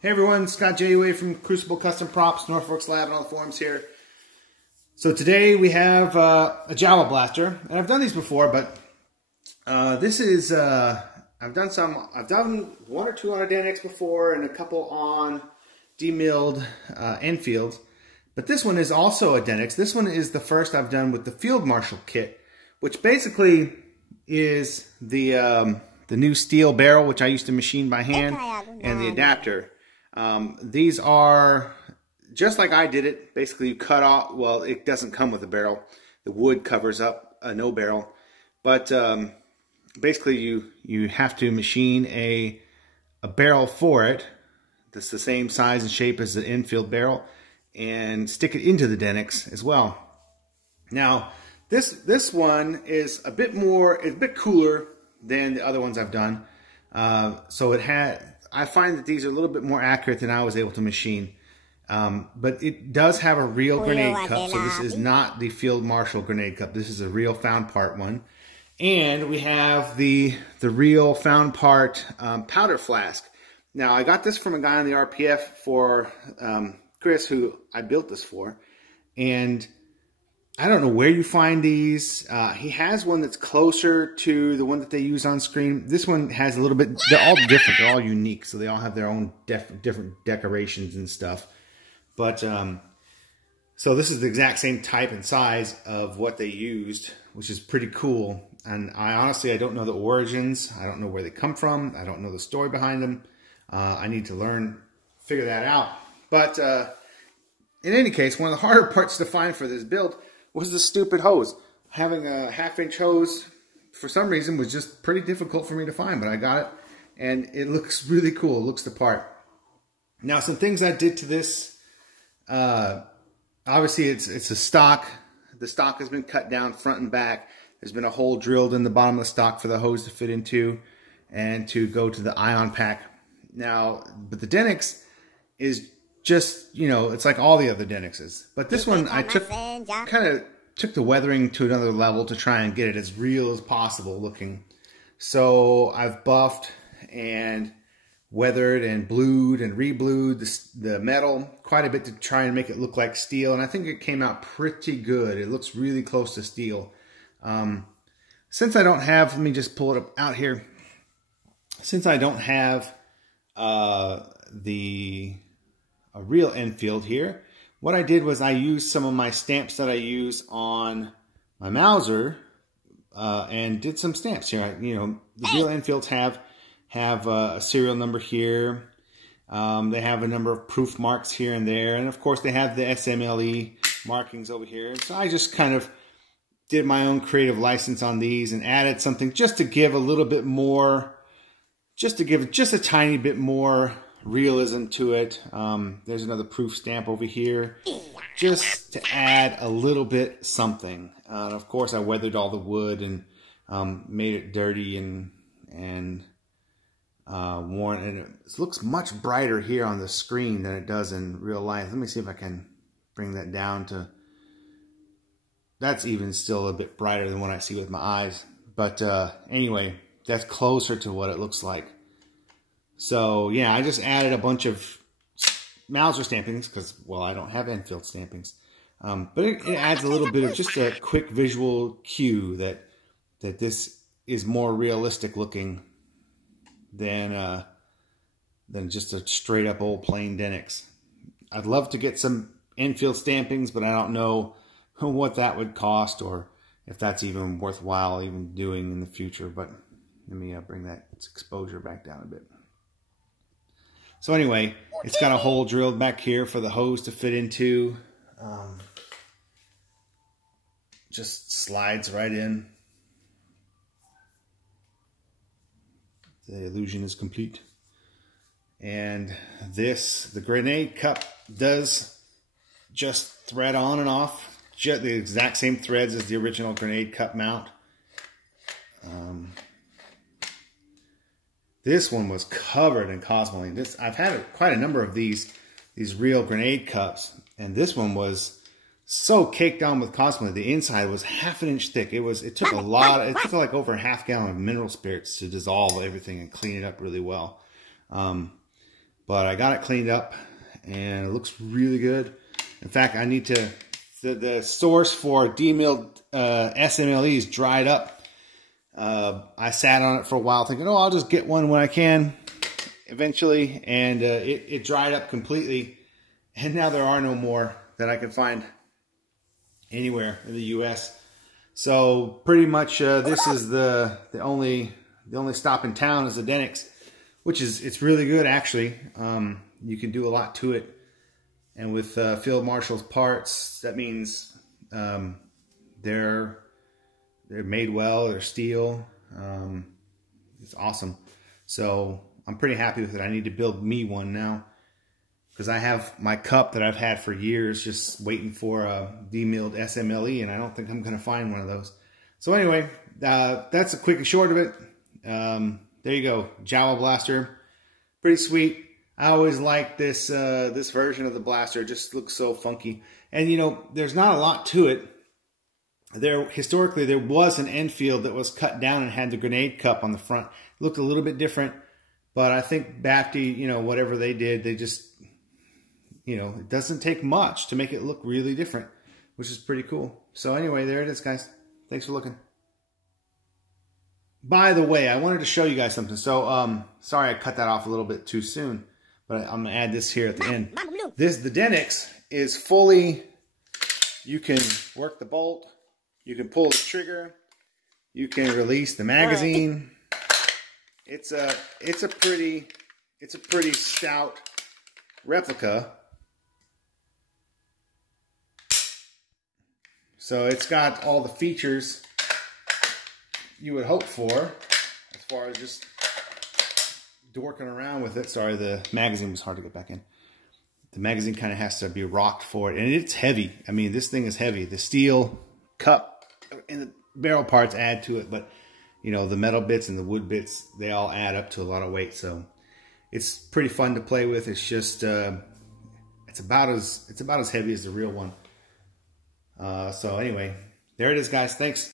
Hey everyone, Scott Jawa from Crucible Custom Props, Norfolk Lab, and all the forums here. So today we have a Jawa blaster, and I've done these before, but this is I've done one or two on Identics before, and a couple on demilled Enfields. But this one is also Identics. This one is the first I've done with the Field Marshal kit, which basically is the new steel barrel, which I used to machine by hand, and the adapter. These are just like I did it. Basically, you cut off, well, it doesn't come with a barrel. The wood covers up a no barrel. But basically, you have to machine a barrel for it that's the same size and shape as the Enfield barrel and stick it into the Identics as well. Now, this one is a bit cooler than the other ones I've done. I find that these are a little bit more accurate than I was able to machine. But it does have a real grenade cup, so this is not the Field Marshal grenade cup. This is a real found part one. And we have the real found part powder flask. Now, I got this from a guy on the RPF for Chris, who I built this for. And I don't know where you find these. He has one that's closer to the one that they use on screen. This one has a little bit, they're all different. They're all unique. So they all have their own different decorations and stuff. But, so this is the exact same type and size of what they used, which is pretty cool. And I don't know the origins. I don't know where they come from. I don't know the story behind them. I need to figure that out. But in any case, one of the harder parts to find for this build was the stupid hose. Having a 1/2-inch hose, for some reason, was just pretty difficult for me to find, but I got it, and it looks really cool. It looks the part. Now, some things I did to this, obviously it's a stock. The stock has been cut down front and back. There's been a hole drilled in the bottom of the stock for the hose to fit into and to go to the ion pack. Now, but the Identics is just, you know, it's like all the other Identicses. But this one, I kind of took the weathering to another level to try and get it as real as possible looking. So I've buffed and weathered and blued and re-blued the metal quite a bit to try and make it look like steel. And I think it came out pretty good. It looks really close to steel. Since I don't have, let me just pull it up out here. Since I don't have a real Enfield here, what I did was I used some of my stamps that I use on my Mauser and did some stamps here. You know, the real Enfields have a serial number here. They have a number of proof marks here and there, and of course they have the SMLE markings over here. So I just kind of did my own creative license on these and added something just to give a little bit more, just a tiny bit more realism to it. There's another proof stamp over here, just to add a little bit something. Of course, I weathered all the wood and made it dirty and worn, and it looks much brighter here on the screen than it does in real life. Let me see if I can bring that down to. That's even still a bit brighter than what I see with my eyes. But anyway, that's closer to what it looks like. So yeah, I just added a bunch of Mauser stampings because, well, I don't have Enfield stampings. But it adds a little bit of just a quick visual cue that this is more realistic looking than just a straight up old plain Identics. I'd love to get some Enfield stampings, but I don't know what that would cost or if that's even worthwhile even doing in the future. But let me bring that exposure back down a bit. So anyway, it's got a hole drilled back here for the hose to fit into. Just slides right in. The illusion is complete. And the grenade cup does just thread on and off. The exact same threads as the original grenade cup mount. This one was covered in Cosmoline. I've had quite a number of these real grenade cups, and this one was so caked on with cosmetic. The inside was half an inch thick. It took a lot. It took like over a half gallon of mineral spirits to dissolve everything and clean it up really well. But I got it cleaned up, and it looks really good. In fact, I need to. The source for demilled SMLEs dried up. I sat on it for a while thinking, oh, I'll just get one when I can eventually. And it dried up completely. And now there are no more that I can find anywhere in the U.S. So pretty much this is the only stop in town is the Denix, which it's really good actually. You can do a lot to it. And with Field Marshal's parts, that means they're made well, they're steel. It's awesome. So I'm pretty happy with it. I need to build me one now, because I have my cup that I've had for years just waiting for a demilled SMLE, and I don't think I'm going to find one of those. So anyway, that's a quick and short of it. There you go, Jawa blaster. Pretty sweet. I always like this this version of the blaster. It just looks so funky. And you know, there's not a lot to it. Historically, there was an Enfield that was cut down and had the grenade cup on the front. It looked a little bit different, but I think Bapti, you know, whatever they did, they just, you know, it doesn't take much to make it look really different, which is pretty cool. So anyway, there it is, guys. Thanks for looking. By the way, I wanted to show you guys something. So, sorry I cut that off a little bit too soon, but I'm going to add this here at the end. The Denix is fully, you can work the bolt, you can pull the trigger, you can release the magazine. It's a pretty stout replica. So it's got all the features you would hope for as far as just dorking around with it. Sorry, the magazine was hard to get back in. The magazine kind of has to be rocked for it. And it's heavy. I mean, this thing is heavy. The steel cup and the barrel parts add to it. But, you know, the metal bits and the wood bits, they all add up to a lot of weight. So it's pretty fun to play with. It's just, it's about as heavy as the real one. So anyway, there it is, guys. Thanks.